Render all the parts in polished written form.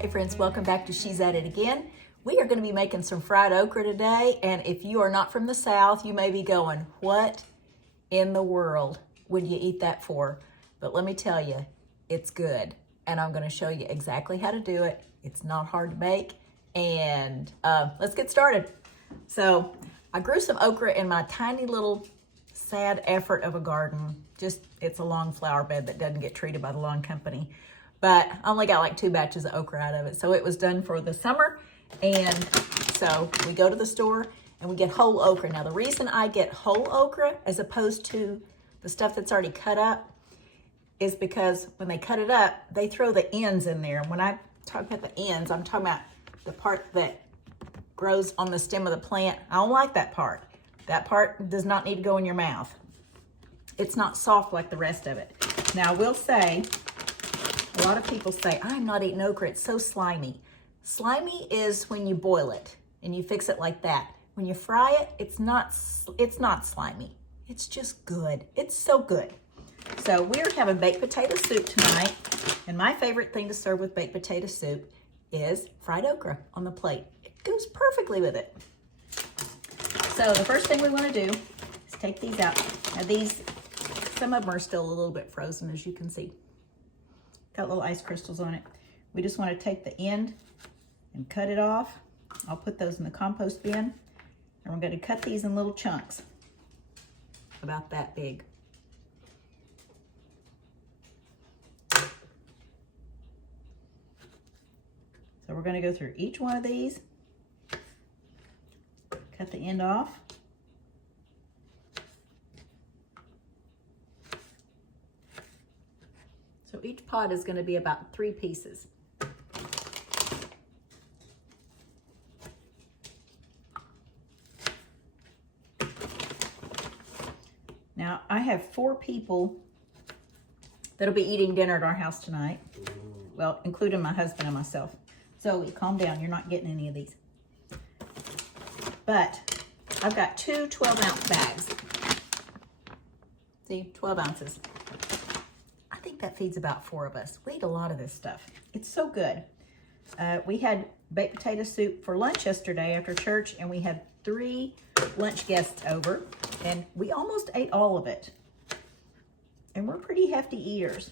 Hey friends, welcome back to She's At It Again. We are going to be making some fried okra today, and if you are not from the South, you may be going, what in the world would you eat that for? But let me tell you, it's good, and I'm going to show you exactly how to do it. It's not hard to make, and let's get started. So I grew some okra in my tiny little sad effort of a garden. Just, it's a long flower bed that doesn't get treated by the lawn company. But I only got like 2 batches of okra out of it. So it was done for the summer. And so we go to the store and we get whole okra. Now the reason I get whole okra as opposed to the stuff that's already cut up is because when they cut it up, they throw the ends in there. When I talk about the ends, I'm talking about the part that grows on the stem of the plant. I don't like that part. That part does not need to go in your mouth. It's not soft like the rest of it. Now I will say, a lot of people say, I'm not eating okra, it's so slimy. Slimy is when you boil it and you fix it like that. When you fry it, it's not slimy. It's just good. It's so good. So we're having baked potato soup tonight. And my favorite thing to serve with baked potato soup is fried okra on the plate. It goes perfectly with it. So the first thing we want to do is take these out. Now these, some of them are still a little bit frozen, as you can see. Got little ice crystals on it. We just want to take the end and cut it off. I'll put those in the compost bin. And we're going to cut these in little chunks, about that big. So we're going to go through each one of these, cut the end off. So each pod is going to be about 3 pieces. Now I have 4 people that'll be eating dinner at our house tonight. Well, including my husband and myself. Zoe, calm down. You're not getting any of these. But I've got 2 12-ounce bags. See, 12 ounces. I think that feeds about 4 of us. We eat a lot of this stuff. It's so good. We had baked potato soup for lunch yesterday after church, and we had 3 lunch guests over, and we almost ate all of it. And we're pretty hefty eaters.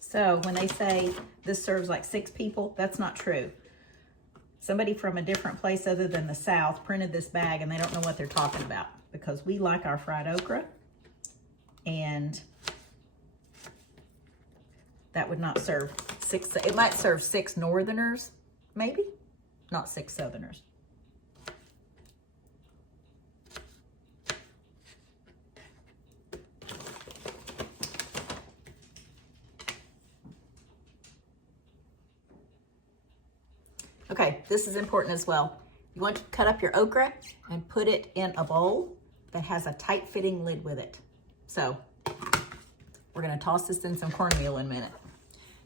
So when they say this serves like 6 people, that's not true. Somebody from a different place other than the South printed this bag, and they don't know what they're talking about, because we like our fried okra, and that would not serve 6. It might serve 6 Northerners, maybe, not 6 Southerners. Okay, this is important as well. You want to cut up your okra and put it in a bowl that has a tight-fitting lid with it. So we're going to toss this in some cornmeal in a minute.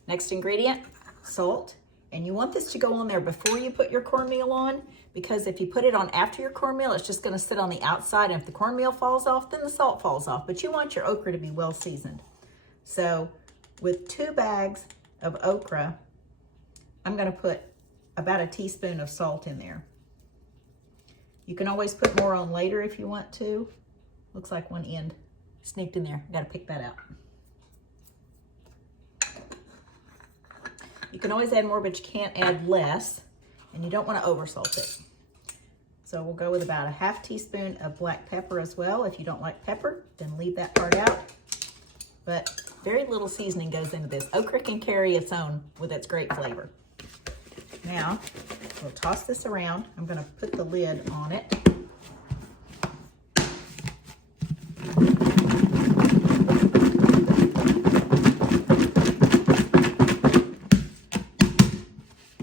Next ingredient, salt. And you want this to go on there before you put your cornmeal on, because if you put it on after your cornmeal, it's just going to sit on the outside. And if the cornmeal falls off, then the salt falls off. But you want your okra to be well seasoned. So with 2 bags of okra, I'm going to put about a teaspoon of salt in there. You can always put more on later if you want to. Looks like one end sneaked in there. Got to pick that out. You can always add more, but you can't add less, and you don't want to oversalt it. So we'll go with about a ½ teaspoon of black pepper as well. If you don't like pepper, then leave that part out. But very little seasoning goes into this. Okra can carry its own with its great flavor. Now, we'll toss this around. I'm going to put the lid on it.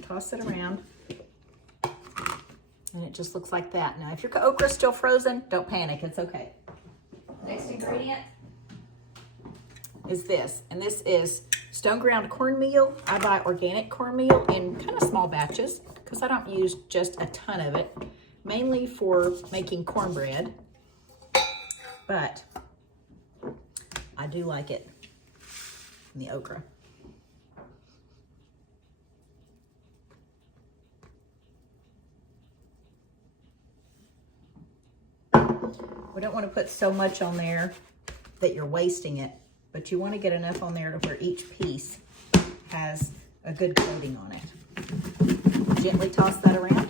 Toss it around. And it just looks like that. Now, if your okra is still frozen, don't panic. It's okay. Next ingredient is this. And this is stone ground cornmeal. I buy organic cornmeal in kind of small batches because I don't use just a ton of it, mainly for making cornbread. But I do like it in the okra. We don't want to put so much on there that you're wasting it, but you want to get enough on there to where each piece has a good coating on it. Gently toss that around.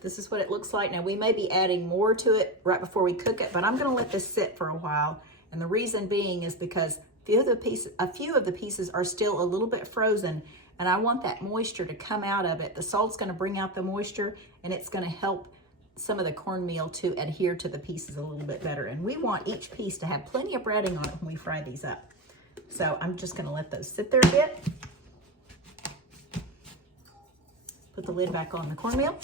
This is what it looks like. Now we may be adding more to it right before we cook it, but I'm gonna let this sit for a while. And the reason being is because a few of the pieces are still a little bit frozen, and I want that moisture to come out of it. The salt's gonna bring out the moisture, and it's gonna help some of the cornmeal to adhere to the pieces a little bit better. And we want each piece to have plenty of breading on it when we fry these up. So I'm just gonna let those sit there a bit. Put the lid back on the cornmeal,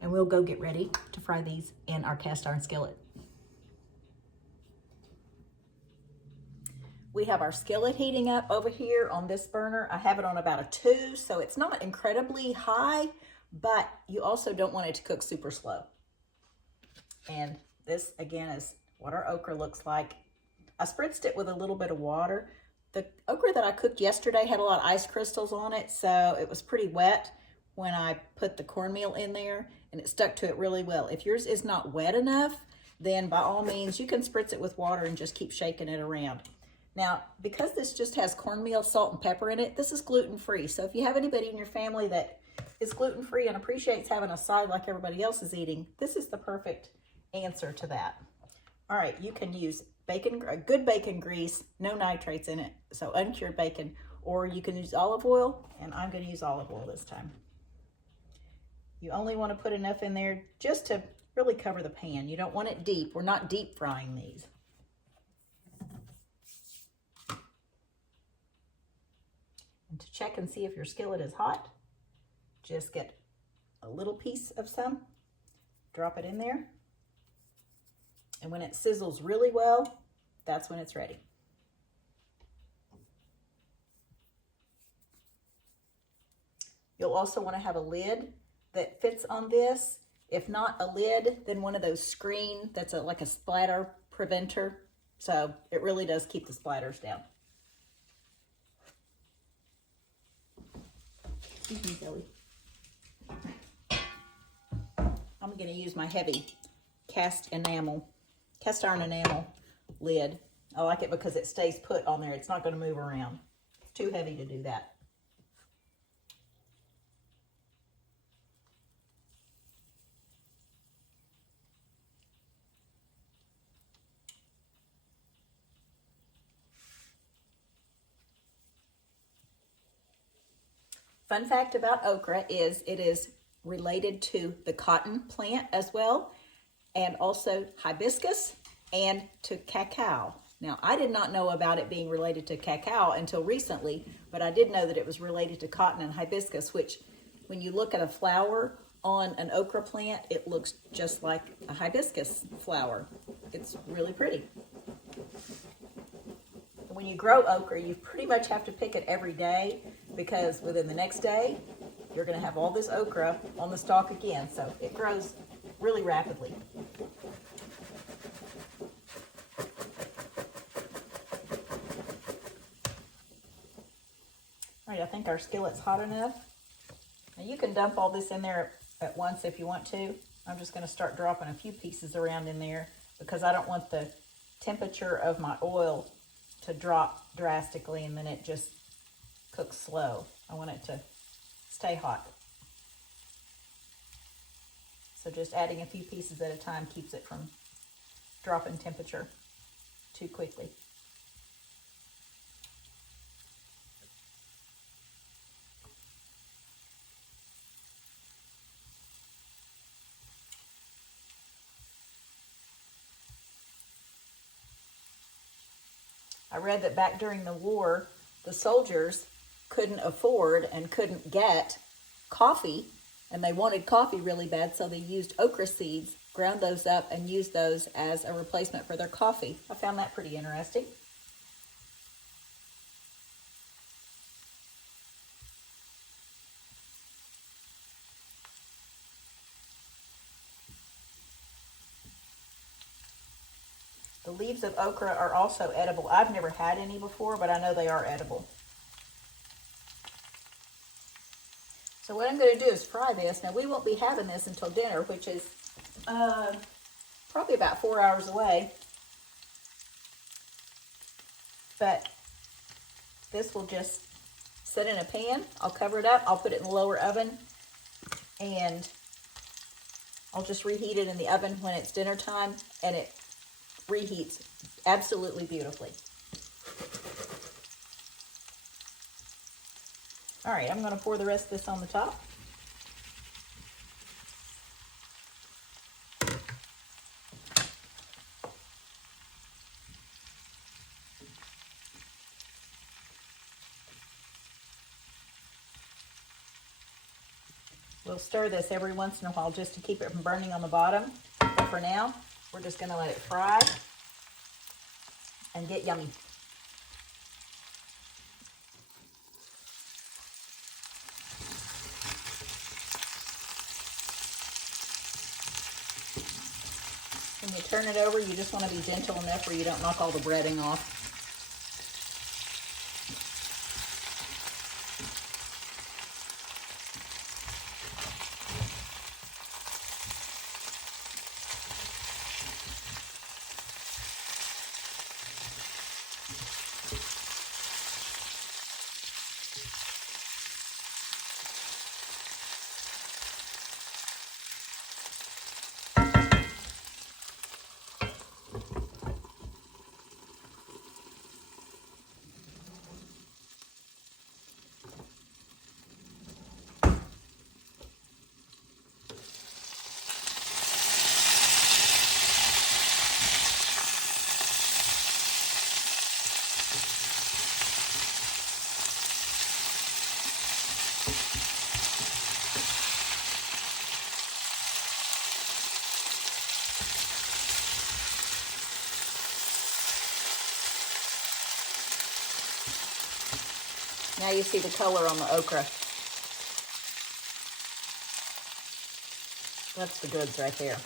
and we'll go get ready to fry these in our cast iron skillet. We have our skillet heating up over here on this burner. I have it on about a 2, so it's not incredibly high, but you also don't want it to cook super slow. And this, again, is what our okra looks like. I spritzed it with a little bit of water. The okra that I cooked yesterday had a lot of ice crystals on it, so it was pretty wet when I put the cornmeal in there, and it stuck to it really well. If yours is not wet enough, then by all means, you can spritz it with water and just keep shaking it around. Now, because this just has cornmeal, salt, and pepper in it, this is gluten-free. So if you have anybody in your family that is gluten-free and appreciates having a side like everybody else is eating, this is the perfect answer to that. All right, you can use bacon, good bacon grease, no nitrates in it, so uncured bacon, or you can use olive oil, and I'm gonna use olive oil this time. You only wanna put enough in there just to really cover the pan. You don't want it deep. We're not deep frying these. And to check and see if your skillet is hot, just get a little piece of some, drop it in there, and when it sizzles really well, that's when it's ready. You'll also want to have a lid that fits on this. If not a lid, then one of those screen that's like a splatter preventer. So it really does keep the splatters down. Excuse me, Zoe. I'm going to use my heavy cast iron enamel lid. I like it because it stays put on there. It's not going to move around. It's too heavy to do that. Fun fact about okra is it is related to the cotton plant as well, and also hibiscus and to cacao. Now, I did not know about it being related to cacao until recently, but I did know that it was related to cotton and hibiscus, which when you look at a flower on an okra plant, it looks just like a hibiscus flower. It's really pretty. When you grow okra, you pretty much have to pick it every day, because within the next day, you're going to have all this okra on the stalk again. So it grows really rapidly. All right, I think our skillet's hot enough. Now you can dump all this in there at once if you want to. I'm just going to start dropping a few pieces around in there because I don't want the temperature of my oil to drop drastically and then it just cooks slow. I want it to stay hot. So just adding a few pieces at a time keeps it from dropping temperature too quickly. I read that back during the war, the soldiers couldn't afford and couldn't get coffee, and they wanted coffee really bad, so they used okra seeds, ground those up, and used those as a replacement for their coffee. I found that pretty interesting. The leaves of okra are also edible. I've never had any before, but I know they are edible. So what I'm going to do is fry this. Now, we won't be having this until dinner, which is probably about 4 hours away. But this will just sit in a pan. I'll cover it up. I'll put it in the lower oven. And I'll just reheat it in the oven when it's dinner time. And it reheats absolutely beautifully. All right, I'm going to pour the rest of this on the top. We'll stir this every once in a while just to keep it from burning on the bottom. But for now, we're just going to let it fry and get yummy. When you turn it over, you just want to be gentle enough where you don't knock all the breading off. Now you see the color on the okra. That's the goods right there.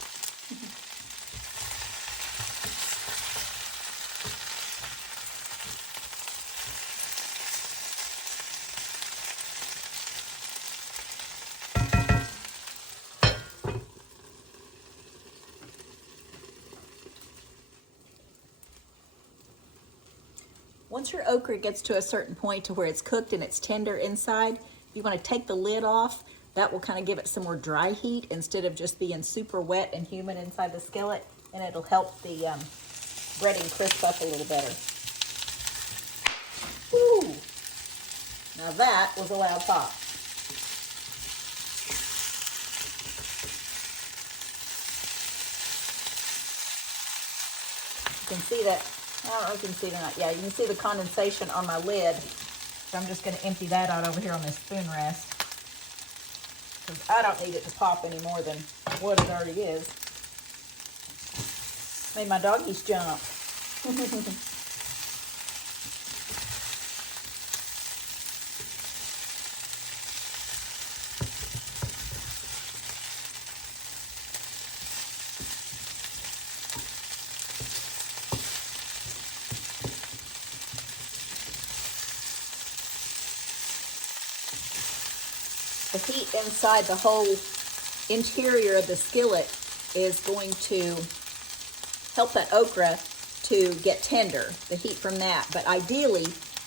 Once your okra gets to a certain point to where it's cooked and it's tender inside, you want to take the lid off. That will kind of give it some more dry heat instead of just being super wet and humid inside the skillet, and it'll help the breading crisp up a little better. Woo! Now that was a loud pop. You can see that. I don't know if you can see it or not. Yeah, you can see the condensation on my lid. So I'm just going to empty that out over here on this spoon rest. Because I don't need it to pop any more than what it already is. Made my doggies jump. The heat inside the whole interior of the skillet is going to help that okra to get tender, the heat from that. But ideally,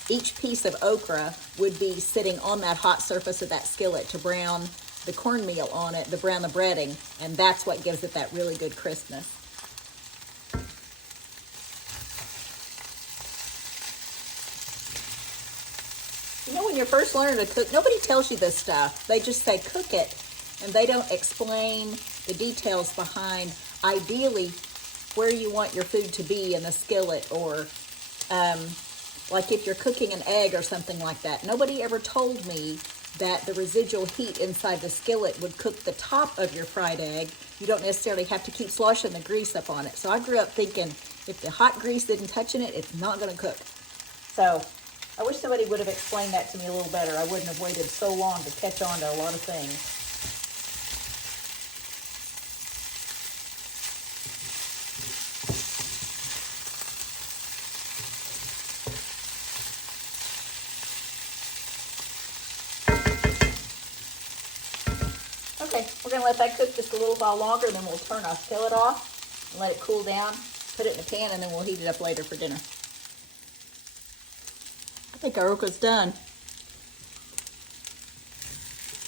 each piece of okra would be sitting on that hot surface of that skillet to brown the cornmeal on it, to brown the breading, and that's what gives it that really good crispness. You know, when you're first learning to cook, nobody tells you this stuff. They just say cook it, and they don't explain the details behind, ideally, where you want your food to be in the skillet, or like if you're cooking an egg or something like that. Nobody ever told me that the residual heat inside the skillet would cook the top of your fried egg. You don't necessarily have to keep sloshing the grease up on it. So I grew up thinking if the hot grease didn't touch in it, it's not going to cook. So I wish somebody would have explained that to me a little better. I wouldn't have waited so long to catch on to a lot of things. Okay, we're gonna let that cook just a little while longer, and then we'll turn our skillet off and let it cool down, put it in a pan, and then we'll heat it up later for dinner. I think our okra's done.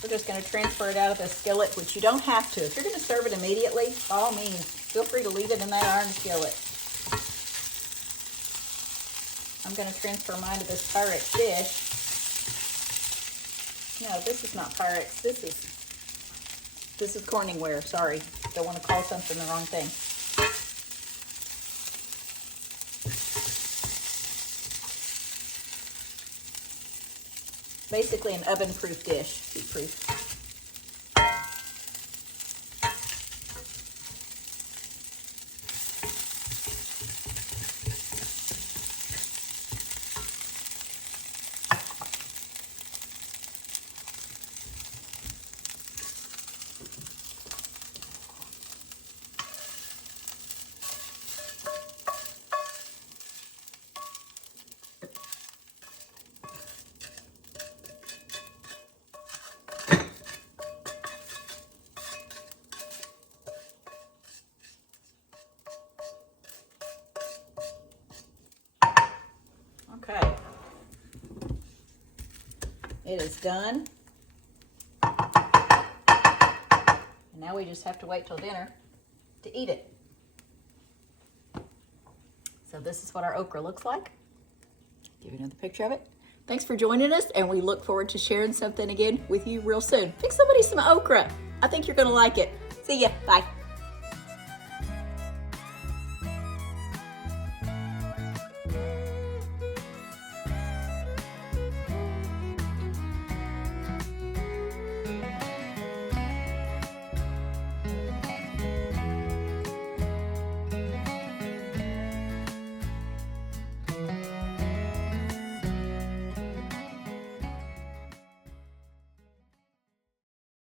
We're just gonna transfer it out of the skillet, which you don't have to. If you're gonna serve it immediately, by all means, feel free to leave it in that iron skillet. I'm gonna transfer mine to this Pyrex dish. No, this is not Pyrex. This is Corningware. Sorry, don't want to call something the wrong thing. Basically an oven-proof dish, heat-proof. Okay, it is done. And now we just have to wait till dinner to eat it. So this is what our okra looks like. Give you another picture of it. Thanks for joining us, and we look forward to sharing something again with you real soon. Pick somebody some okra. I think you're gonna like it. See ya, bye.